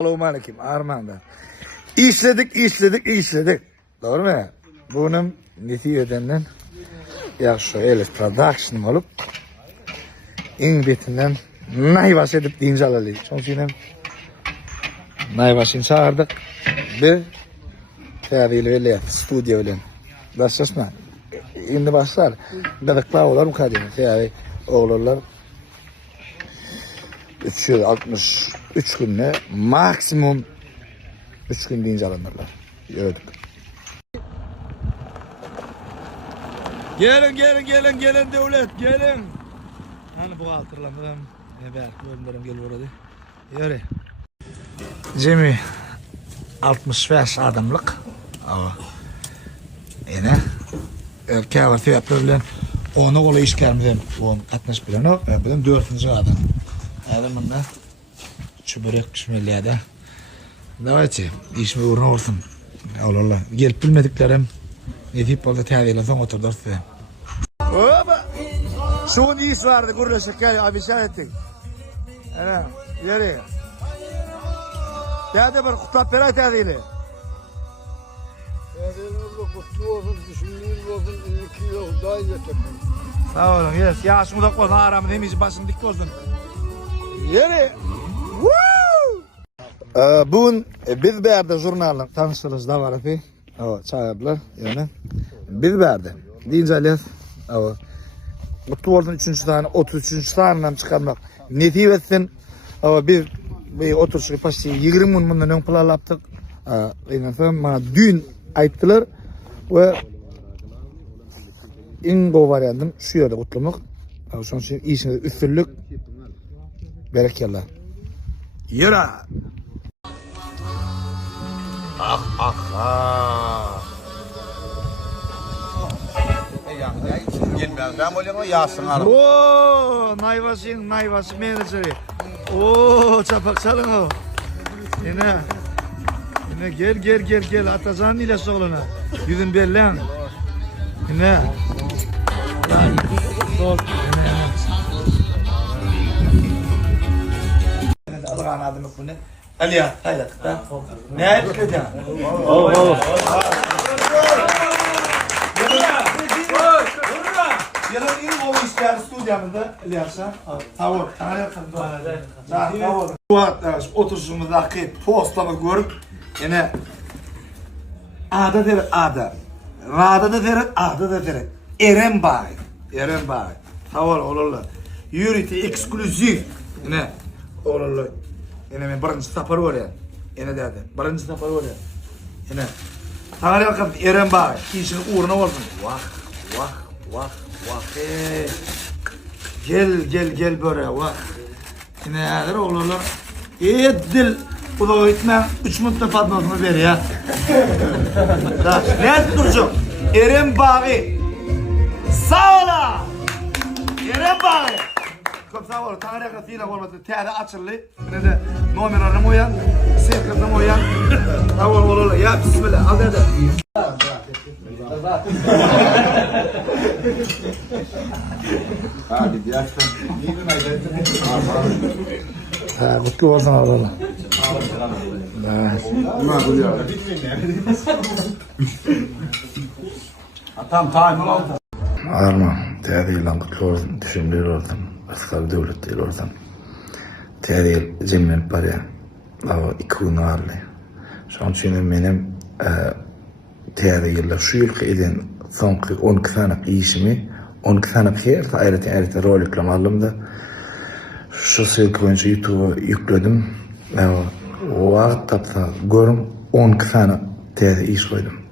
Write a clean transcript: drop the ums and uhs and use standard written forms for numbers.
Assalomu alaykum Armanda. İşledik. Doğru mu? Bunun neticeden yaxşı Elif Production olup en betinden nayvaş edip deyince alalım. Çünkü nayvaşını çağırdık. Bir tədili öyle stüdyo öyle. Başlasın. Şimdi başlar. Dedik bağlar mı kadını? Yani oğullar 363 günde maksimum 3 gün deyince alınırlar. Gördük. Gelin devlet gelin. Hani bu hatırlamadım. Belki bölümlerim geliyor orada. Yürü. Cem'i 65 adamlık. Yine erkeğe var fiyatlı bilen onu kolay iş gelmeden 61 o benim 4. adam. Adamın da çöbürek pişmeliyade. Davayçı işime uğruna olsun. Allah gelip bilmediklerim edip oldu tədile son oturdu size. Oba! Şunun iyisi vardı burada şeker abi işarettik. Ana yeri. Tədile bir kutlap bera tədile. Kutlu olsun, düşündüğünüz olsun, 2 yıl daha yeter. Sağ olun, yes. Yaşımı da koydun, aramı demiş, başını dik koydun. Yeri! Bugün biz berdi jurnalın tanıştığınız da var efi. Çayablar, yani. Biz berdi. Deyince aliyaz. Mutlu oldun 3. tane, 33. taneden çıkarmak. Netif etsin. Bir oturuşu paşası 20 gün bundan ön plan yaptık. Bana dün ayıptılar. Ve en go variantım şu yerde kutlamak. Son için işinde üstünlük berekeler. Yürü! Ben böyle yağsın hanım. Ooo, Nayvası menajeri. Ooo, çapak çalın o. Yine gel. Atazan ile soğluna. Yüzün bellen. Yine. Sol. Allah'ın adını bunu. Aliya, haydi. Ne yapıyorsun? Yalan iyi o işler stüdyomuzda Aliyasa. Tavır. Tavır. Bu oturuşumuzdaki postamı görüp yine ada der ada. Rada da der ada da der. Eren Bay. Tavır olurlar. Yürütü eksklusif. Yine olurlar. Yine ben birinci tapar var ya. Yine dedi. Birinci tapar var ya. Yine. Tanrı bakın Eren Bay. İşin uğruna olsun. Vah. Gel böyle vah. Yine nedir olurlar. Dil. Bu da gitme. 3 minutda patlatını ver ya. Ne duracak? Eren Bay. Sağ ola. Eren Bay. Çok sağ ol. Tanrı'ya katıyla olmadı. Teyze açırlı. Ne de numararım uyan. Sevkırdım uyan. Sağ ol oğlum. Ya bismillah. Hadi. Hadi bir yaştan. Mutlu olsun oğlum. Tamam oldu. Arma, tədil kutlu olsun. Düşündür olsun. Asgari devlet değil olsun. Tədil cemil var ya. 2 gün ağırlı. Şu an için benim tədil şu yılki edin sonki 12 tane işimi 12 tane her ayrıca rolikler aldım şu sırk boyunca YouTube'a yükledim. O vaxt tapsa görüm 12 tane tədil iş koydum.